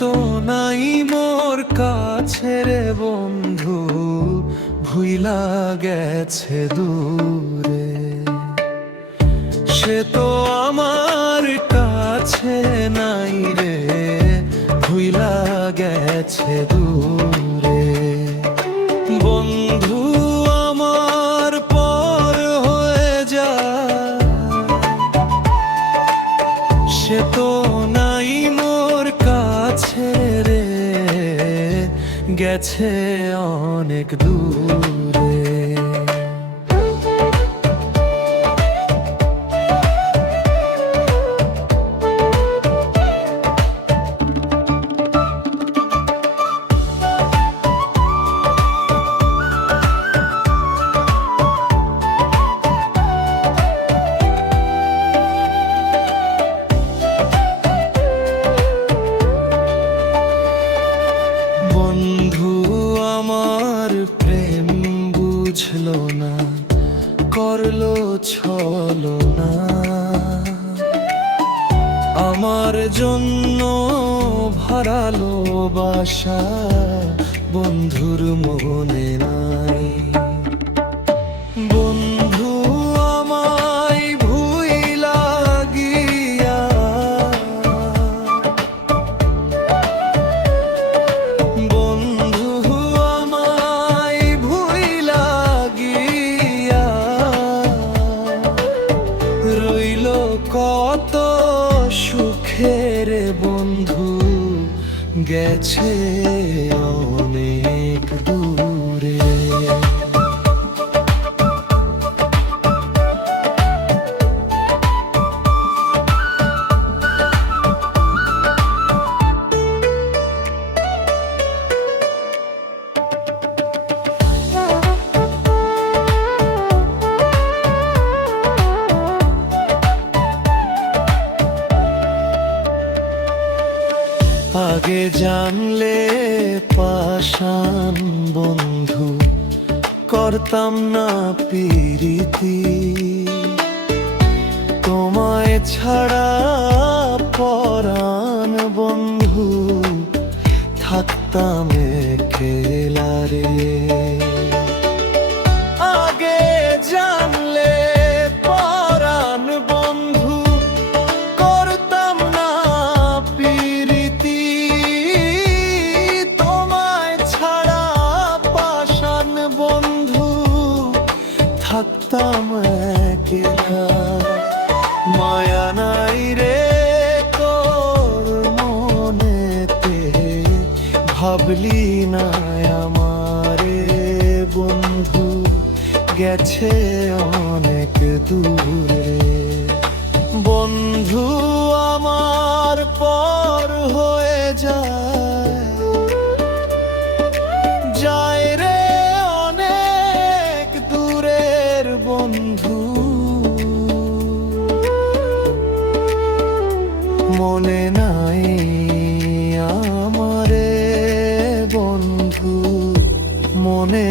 তো নাই মোর কাছে রে বন্ধু, ভুইলা গেছে দূরে। সে তো আমার কাছে নাই রে, ভুইলা গেছে দূরে। বন্ধু আমার পর হয়ে যায়, সে তো নাই মোর কাছে রে, গেছে অনেক দূরে। বন্ধু আমার প্রেম বুঝলো না, করলো ছলনা। আমার জন্য ভরালো বাসা বন্ধুর মনে নাই। বন্ধু আমায় ভুইলা গিয়া, বন্ধু আমায় ভুইলা গিয়া, রইল কত সুখের বন্ধু, গেছে অনেক দূরে। আগে জানলে পাষাণ বন্ধু, করতাম না প্রীতি। তোমায় ছাড়া পরাণ বন্ধু, থাকতাম একলা রে। আগে জানলে পরাণ বন্ধু, করতাম না প্রীতি। তোমায় ছাড়া পাষাণ বন্ধু, থাকতাম একলা। মায়া নাই রে তোর মনেতে, ভাবলি না আমারে বন্ধু, গেছে অনেক দূরে। বন্ধু আমার পর হয়ে যায়, যায় রে অনেক দূরের বন্ধু। মনে নাই আমারে বন্ধু, মনে